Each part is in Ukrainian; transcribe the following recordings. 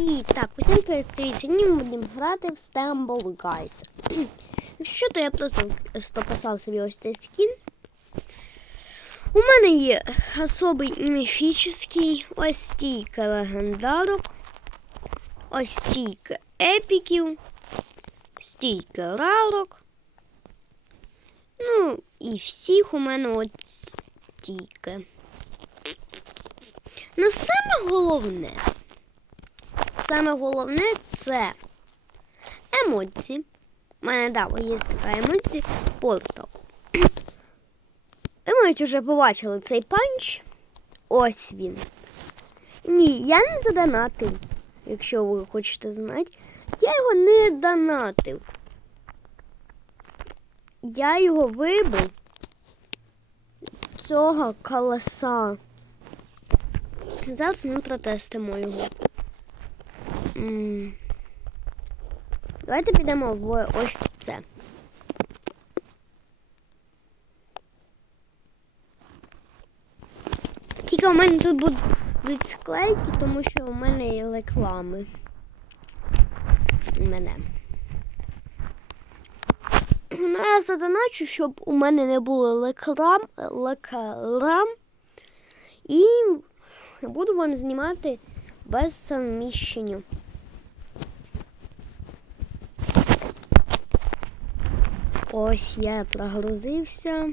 І так, усім привіт. Сьогодні ми будемо грати в Stumble Guys. Якщо то я просто стописав собі ось цей скін. У мене є особий і міфічний, ось стільки легендарок, ось стільки епіків, стільки рарок. Ну, і всіх у мене от стільки. Ну, саме головне. Саме головне це емоції. У мене да, є така емоція портал. Ви, мабуть, вже побачили цей панч. Ось він. Ні, я не задонатив, якщо ви хочете знати. Я його не донатив. Я його вибив з цього колеса. Зараз ми протестимо його. Давайте підемо в ось це. Тільки у мене тут будуть склейки, тому що у мене є реклами. Мене. Ну, я задоначу, щоб у мене не було реклам, реклам. І буду вам знімати без совміщення. Ось я прогрузився.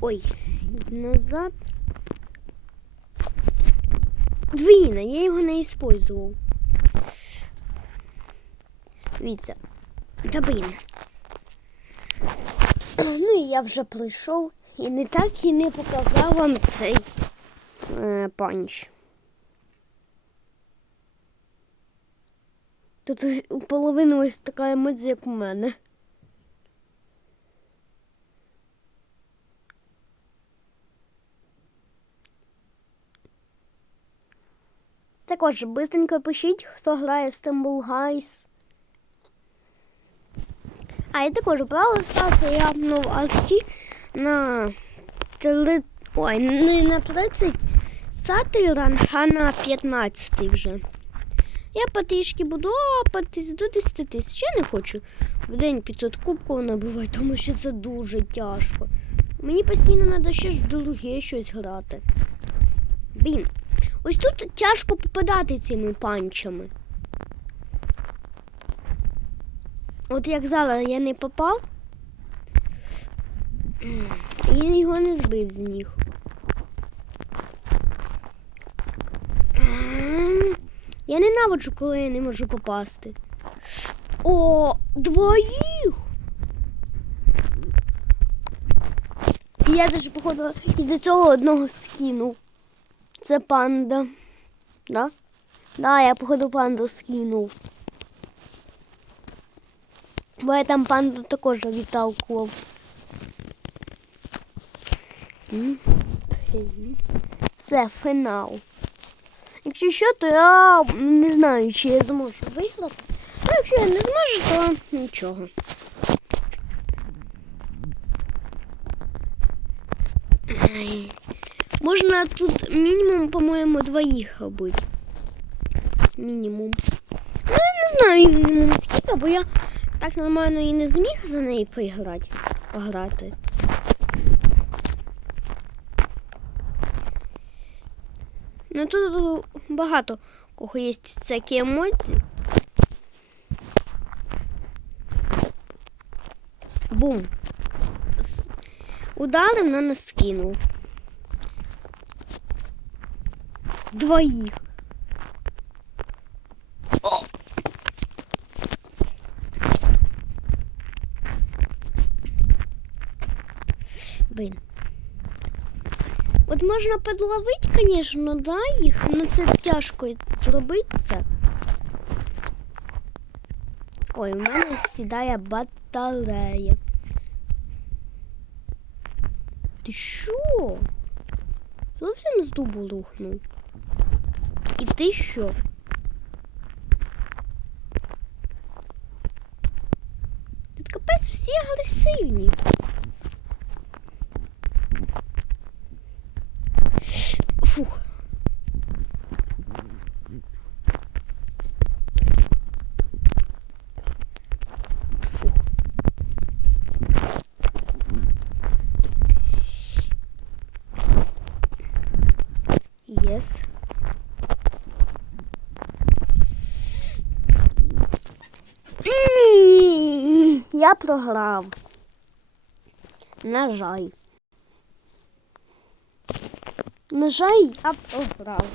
Ой, назад. Двійна, я його не использовал. Дивіться. Та блін. Ну і я вже прийшов і не так і не показав вам цей панч. Тут у половину ось така емоція, як у мене. Також быстренько пишіть, хто грає в Stumble Guys. А я також правило стався, я апнув арті на 3... Ой, не на 30 сатий ранг, а на 15 вже. Я потрішки буду апатись до 10 тисяч. Я не хочу в день 500 кубків набивати, тому що це дуже тяжко. Мені постійно треба ще ж в друге щось грати. Блін, ось тут тяжко попадати цими панчами. От як зараз я не попав, і його не збив з ніг. Я ненавиджу, коли я не можу попасти. О, двоїх! Я даже, походу, із-за цього одного скинув. Це панда. Да? Да, я, походу, панду скинув. Бо я там панду також відталкував. Все, фінал. Якщо що, то я не знаю, чи я зможу виграти. Ну, якщо я не зможу, то нічого. Можна тут мінімум, по-моєму, двоїх робити. Мінімум. Ну, я не знаю мінімум скільки, бо я так нормально і не зміг за неї поіграти. Пограти. Ну тут багато кого є всякі емоції. Бум. Ударив, но не скинув. Двоїх. О! Блин. От можна подловити, звісно, да, їх, але це тяжко зробити. Ой, у мене сідає батарея. Ти що? Зовсім з дубу рухнув. І ти що? Тут капець всі агресивні. Фух. Фух. Єс. Я програв. На жаль. На жаль, я програв.